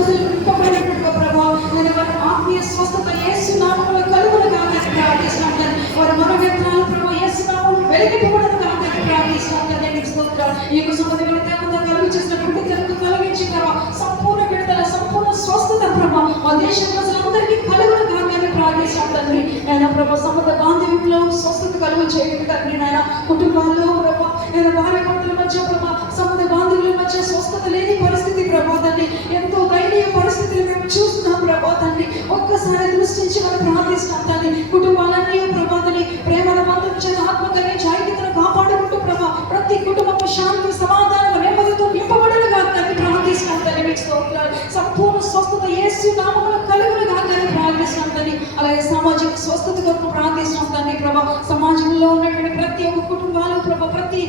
ప్రజలు నింపబడినట్టుగా ప్రభా నేను వారి ఆత్మీయ స్వస్థత యేసు నామములో కలుగునుగా ప్రార్థిస్తున్నాం తండ్రి. వారి మనోవేదనలు ప్రభా యేసు నామములో వెలిగింపబడునుగా ప్రార్థిస్తున్నాం తండ్రి. మీకు స్తోత్రాలు. ఈ యొక్క సంబంధమైన దేవత కలుగు చేసిన బిడ్డలకు కలిగించి ప్రభా సంపూర్ణ విడుదల సంపూర్ణ స్వస్థత ప్రభా మా దేశ ప్రజలందరికీ కలుగునుగా ప్రార్థిస్తున్నాం తండ్రి. ఆయన ప్రభా సంబంధ బాంధవ్యంలో స్వస్థత కలుగు చేయండి తండ్రి. నాయన కుటుంబాల్లో ప్రభా నేను భార్య భర్తల మధ్య ప్రభా సంబంధ బాంధవ్యుల మధ్య స్వస్థత లేని పరిస్థితి ప్రభా తండ్రి. ఎంతో దయనీయ పరిస్థితులు మేము చూస్తున్నాం ప్రభా తండ్రి. ఒక్కసారి దృష్టించి మనం ప్రార్థిస్తున్నాం తండ్రి. కుటుంబాలన్నీ ప్రభా తండ్రి ప్రేమల బంధం చేత ఆత్మ కలిగించి ఐక్యతను కాపాడుకుంటూ ప్రభా ప్రతి కుటుంబపు శాంతి సమాధానం నెమ్మదితో నింపబడునుగా తండ్రి ప్రార్థిస్తున్నాం తండ్రి. మీకు స్తోత్రాలు. సంపూర్ణ స్వస్థత యేసు నామములో కలుగునుగా తండ్రి ప్రార్థిస్తున్నాం తండ్రి. అలాగే సామాజిక స్వస్థత కొరకు ప్రార్థిస్తున్నాం తండ్రి ప్రభా. సమాజంలో ఉన్నటువంటి ప్రతి ఒక్క కుటుంబాలు ప్రభా ప్రతి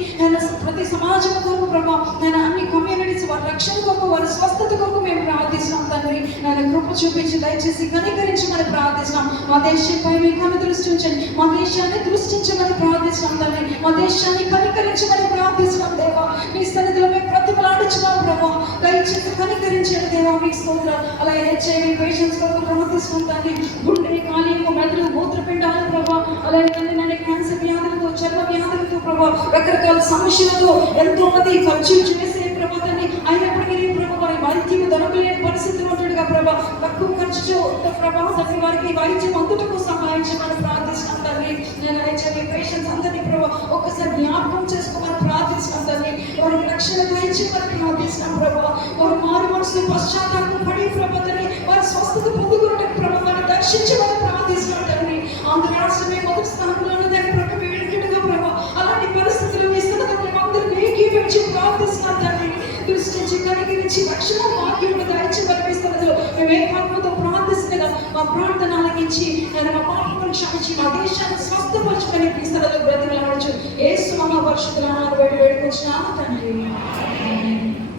సమాజం కొరకు ప్రభా నేను అన్ని కమ్యూనిటీస్ వారి రక్షణ కొరకు వారి స్వస్థత కొరకు మేము ప్రార్థిస్తున్నాం తండ్రి. నేను కృప చూపించి దయచేసి కనికరించమని ప్రార్థిస్తున్నాం. మా దేశంపై మీ కను దృష్టించండి. మా దేశాన్ని దృష్టించమని ప్రార్థిస్తున్నాం తండ్రి. మా దేశాన్ని కనికరించమని ప్రార్థిస్తున్నాం దేవా. మీ సన్నిధిలో మేము ప్రతిమలాడించున్నాం ప్రభా. దయచేసి కనికరించండి దేవా. మీకు స్తోత్రాలు. అలాగే హెచ్ఐవి పేషెంట్స్ కొరకు ప్రార్థిస్తున్నాం తండ్రి. గుండె కాలేయం మెదడు మూత్రపిండాలు ప్రభా అలాగే తండ్రి క్యాన్సర్ వ్యాధులతో చర్మ వ్యాధులతో ప్రభా రకరకాల సమస్యలతో ఎంతో మంది ఖర్చు చేసే ప్రభా తండ్రి. అయినప్పటికీ ప్రభా వారి వైద్యం దొరకలేని పరిస్థితులు ఉంటుండగా ప్రభా తక్కువ ఖర్చుతో ప్రభా తండ్రి వారికి వైద్యం అందుటకు సహాయం చేయమని ప్రార్థిస్తున్నాం తండ్రి. నేను హెచ్ఐవి పేషెంట్స్ అందరినీ ప్రభా ఒక్కసారి జ్ఞాపకం చేసుకోమని ప్రార్థిస్తున్నాం తండ్రి. వారికి రక్షణ దయచేయమని ప్రార్థిస్తున్నాం ప్రభా. వారు మారు మనసు పశ్చాత్తాపం పడి ప్రభా తండ్రి వారి స్వస్థత పొందుకున్నట్టు ప్రభా వారిని దర్శించమని ప్రార్థిస్తున్నాం తండ్రి. ఆంధ్ర రాష్ట్రమే మొదటి స్థానంలో ఉన్నదని ప్రభు వెళ్ళినట్టుగా ప్రభా అలాంటి పరిస్థితులు మీ స్థితిని అందరూ ఏకీపించి ప్రార్థిస్తున్నాం తండ్రి. దృష్టించి కనికరించి రక్షణ వాక్యమును దయచేయమని మీ స్థితిలో మేము ఏకాత్మతో ప్రార్థిస్తున్నా మా ప్రార్థన ఆలకించి నేను మా పాపములను క్షమించి మా దేశాన్ని స్వస్థపరచుకొని మీ స్థితిలో బ్రతిమలాడచ్చు. యేసు మహా పరిశుద్ధ నామమున వేడుకొంచున్నాము తండ్రి.